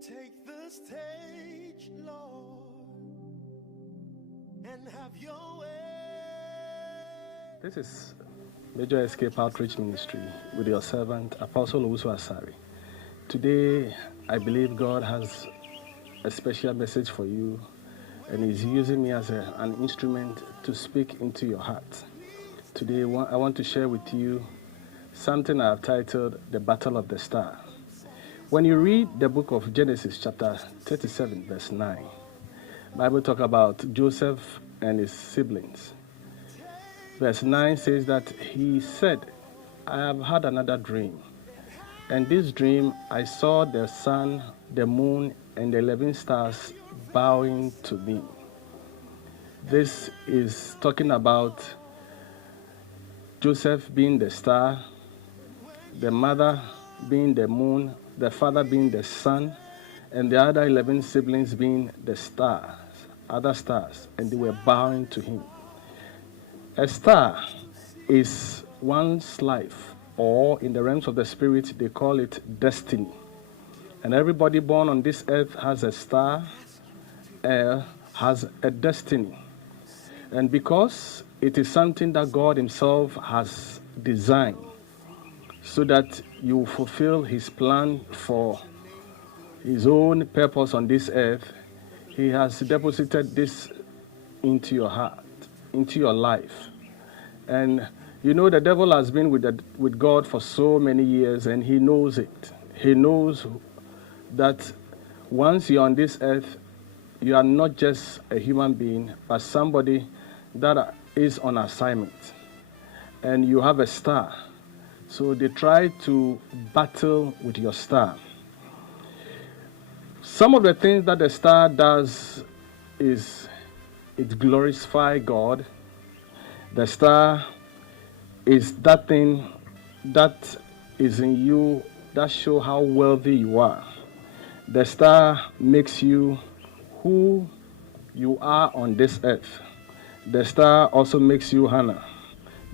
Take the stage, Lord, and have your way. This is Major Escape Outreach Ministry with your servant, Apostle Owusu-Asare. Today, I believe God has a special message for you, and He's using me as an instrument to speak into your heart. Today, I want to share with you something I've titled The Battle of the Star. When you read the book of Genesis, chapter 37, verse 9, the Bible talks about Joseph and his siblings. Verse 9 says that he said, I have had another dream. And this dream, I saw the sun, the moon, and the 11 stars bowing to me. This is talking about Joseph being the star, the mother being the moon, the father being the sun, and the other 11 siblings being the stars, other stars, and they were bowing to him. A star is one's life, or in the realms of the spirit, they call it destiny. And everybody born on this earth has a star, has a destiny. And because it is something that God Himself has designed, so that you fulfill His plan for His own purpose on this earth, He has deposited this into your heart, into your life. And you know, the devil has been with God for so many years, and he knows it. He knows that once you're on this earth, you are not just a human being, but somebody that is on assignment. And you have a star. So they try to battle with your star. Some of the things that the star does is it glorifies God. The star is that thing that is in you that shows how wealthy you are. The star makes you who you are on this earth. The star also makes you Hannah.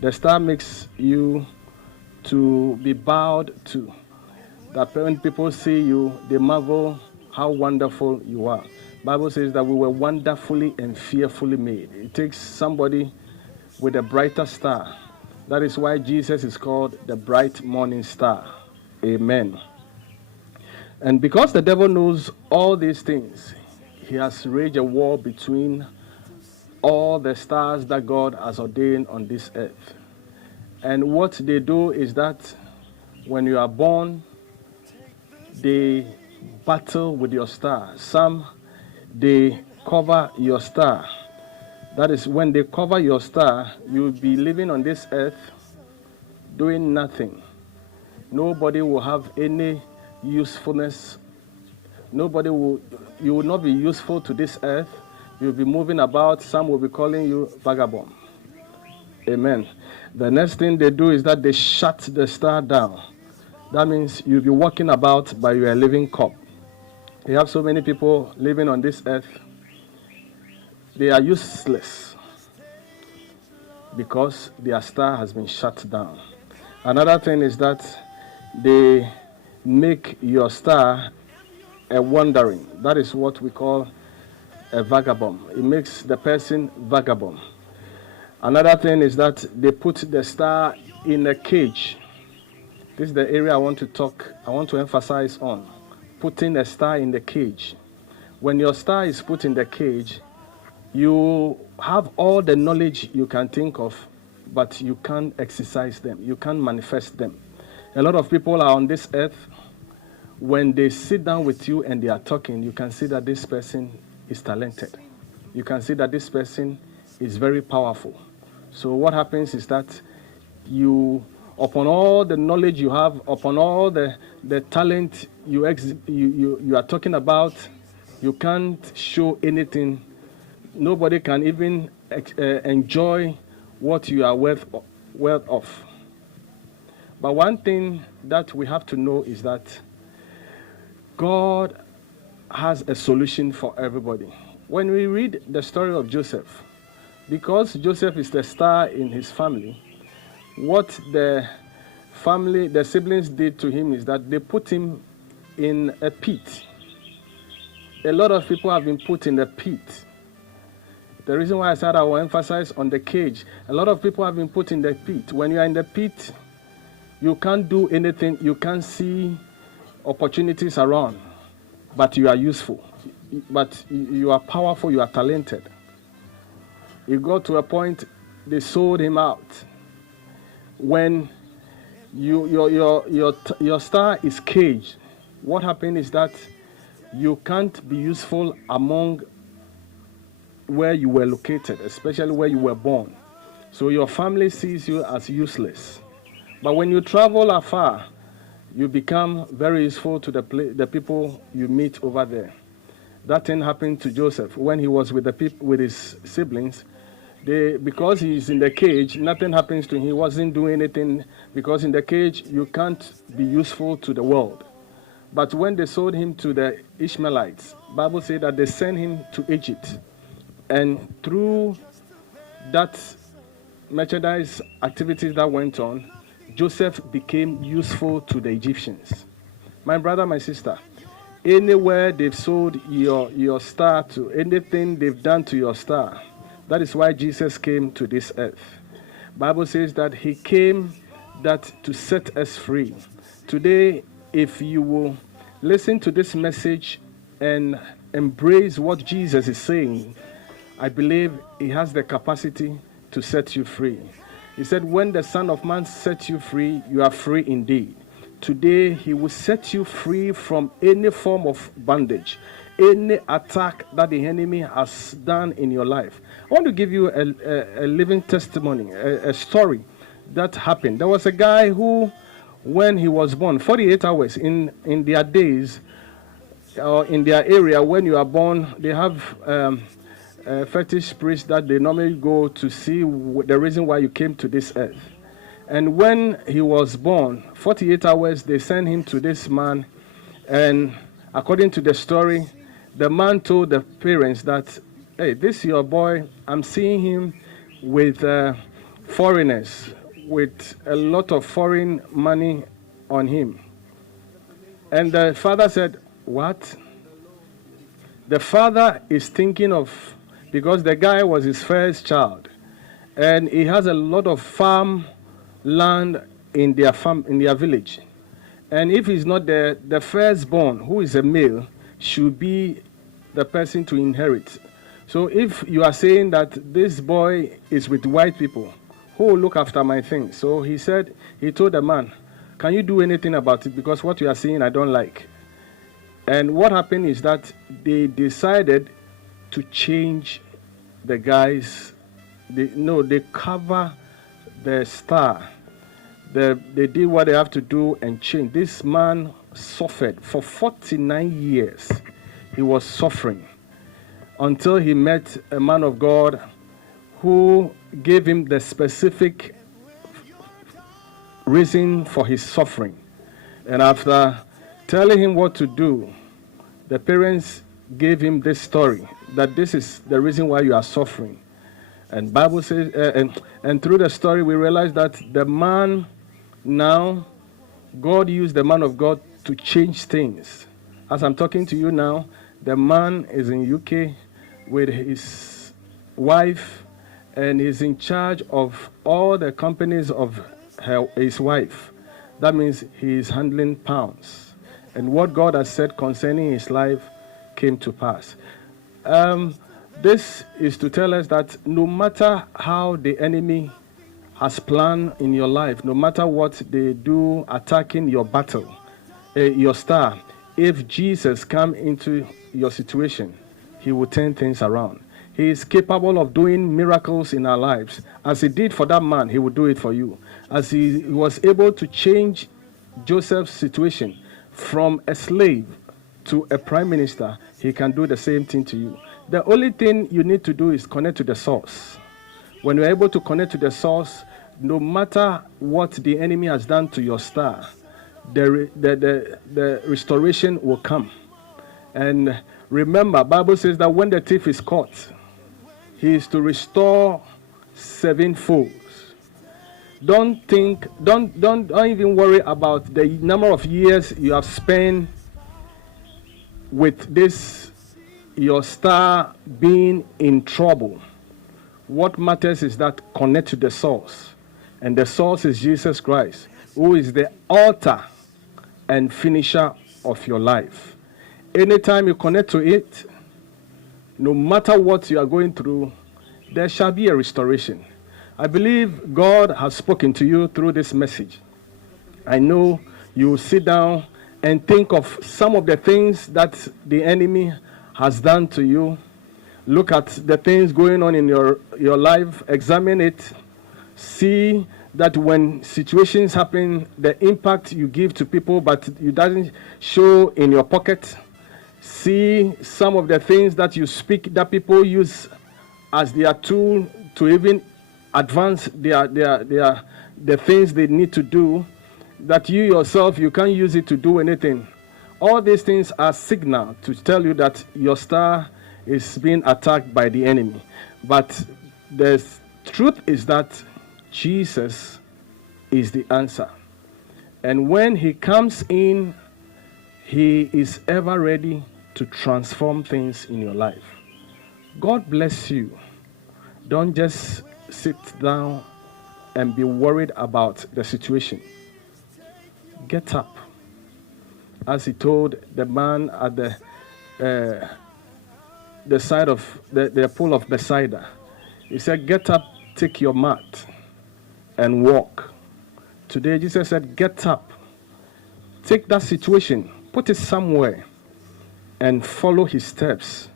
The star makes you to be bowed to. That when people see you, they marvel how wonderful you are. Bible says that we were wonderfully and fearfully made. It takes somebody with a brighter star. That is why Jesus is called the bright morning star. Amen. And because the devil knows all these things, he has waged a war between all the stars that God has ordained on this earth. And what they do is that when you are born, they battle with your star. Some, they cover your star. That is, when they cover your star, you will be living on this earth doing nothing. Nobody will have any usefulness. You will not be useful to this earth. You'll be moving about. Some will be calling you vagabond. Amen. The next thing they do is that they shut the star down. That means you'll be walking about, but you're a living corpse. We have so many people living on this earth. They are useless because their star has been shut down. Another thing is that they make your star a wandering. That is what we call a vagabond. It makes the person vagabond. Another thing is that they put the star in a cage. This is the area I want to emphasize on. Putting a star in the cage. When your star is put in the cage, you have all the knowledge you can think of, but you can't exercise them. You can't manifest them. A lot of people are on this earth. When they sit down with you and they are talking, you can see that this person is talented. You can see that this person is very powerful. So what happens is that you, upon all the knowledge you have, upon all the talent you are talking about, you can't show anything. Nobody can even enjoy what you are worth of. But one thing that we have to know is that God has a solution for everybody. When we read the story of Joseph, because Joseph is the star in his family, what the siblings did to him is that they put him in a pit. a lot of people have been put in the pit. The reason why I said I will emphasize on the cage, a lot of people have been put in the pit. When you are in the pit, you can't do anything, you can't see opportunities around, but you are useful. But you are powerful, you are talented. It got to a point they sold him out. When your star is caged, what happened is that you can't be useful among where you were located, especially where you were born. So your family sees you as useless. But when you travel afar, you become very useful to the people you meet over there. That thing happened to Joseph when he was with with his siblings. Because he's in the cage, nothing happens to him. He wasn't doing anything, because in the cage you can't be useful to the world. But when they sold him to the Ishmaelites, Bible said that they sent him to Egypt. And through that merchandise activities that went on, Joseph became useful to the Egyptians. My brother, my sister, anywhere they've sold your star to, anything they've done to your star, that is why Jesus came to this earth. Bible says that he came to set us free. Today, if you will listen to this message and embrace what Jesus is saying, I believe he has the capacity to set you free. He said, when the Son of Man sets you free, you are free indeed. Today, he will set you free from any form of bondage, any attack that the enemy has done in your life. I want to give you a living testimony, a story that happened. There was a guy who, when he was born, 48 hours in their days, or in their area, when you are born, they have a fetish priest that they normally go to see the reason why you came to this earth. And when he was born, 48 hours, they sent him to this man. And according to the story, the man told the parents that, hey, this is your boy. I'm seeing him with foreigners, with a lot of foreign money on him. And the father said, what? The father is thinking of, because the guy was his first child, and he has a lot of farm land in their village. And if he's not the firstborn, who is a male, should be the person to inherit. So if you are saying that this boy is with white people, who will look after my things? So he told the man, can you do anything about it? Because what you are saying, I don't like. And what happened is that they decided to change the guys. They cover the star. They did what they have to do and change. This man suffered for 49 years. He was suffering until he met a man of God who gave him the specific reason for his suffering. And after telling him what to do, the parents gave him this story, that this is the reason why you are suffering. And Bible says, and through the story, we realize that the man, now, God used the man of God to change things. As I'm talking to you now, the man is in UK with his wife, and he's in charge of all the companies of his wife. That means he is handling pounds. And what God has said concerning his life came to pass. This is to tell us that no matter how the enemy has planned in your life, no matter what they do attacking your battle, your star, if Jesus comes into your situation, he will turn things around. He is capable of doing miracles in our lives. As he did for that man, he will do it for you. As he was able to change Joseph's situation from a slave to a prime minister, he can do the same thing to you. The only thing you need to do is connect to the source. When you're able to connect to the source, no matter what the enemy has done to your star, the restoration will come. And remember, Bible says that when the thief is caught, he is to restore sevenfold. Don't even worry about the number of years you have spent with this your star being in trouble. What matters is that connect to the source. And the source is Jesus Christ, who is the author and finisher of your life. Anytime you connect to it, no matter what you are going through, there shall be a restoration. I believe God has spoken to you through this message. I know you will sit down and think of some of the things that the enemy has done to you. Look at the things going on in your life, examine it, see that when situations happen, the impact you give to people, but it doesn't show in your pocket. See some of the things that you speak that people use as their tool to even advance the things they need to do, that you yourself, you can't use it to do anything. All these things are signal to tell you that your star is being attacked by the enemy. But the truth is that Jesus is the answer. And when he comes in, he is ever ready to transform things in your life. God bless you. Don't just sit down and be worried about the situation. Get up. As he told the man at the side of the pool of Bethsaida, he said, get up, take your mat, and walk. Today, Jesus said, get up, take that situation, put it somewhere, and follow his steps,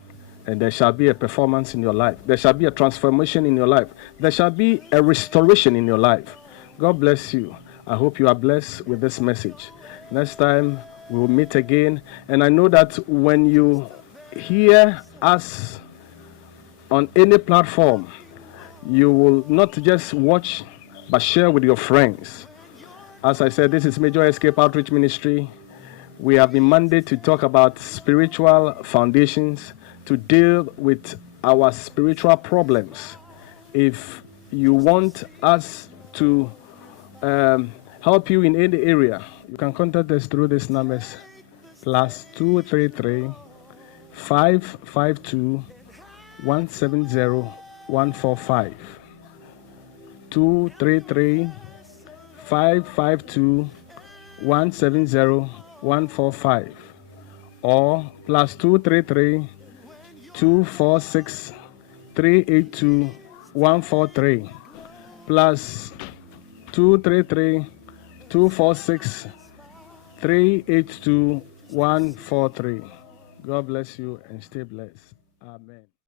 and there shall be a performance in your life. There shall be a transformation in your life. There shall be a restoration in your life. God bless you. I hope you are blessed with this message. Next time, we will meet again. And I know that when you hear us on any platform, you will not just watch, but share with your friends. As I said, this is Major Escape Outreach Ministry. We have been mandated to talk about spiritual foundations, to deal with our spiritual problems. If you want us to help you in any area, you can contact us through these numbers: +233 552 170 145, 233 552 170 145, or +233 246 382 143, +233 246 382 143. God bless you and stay blessed. Amen.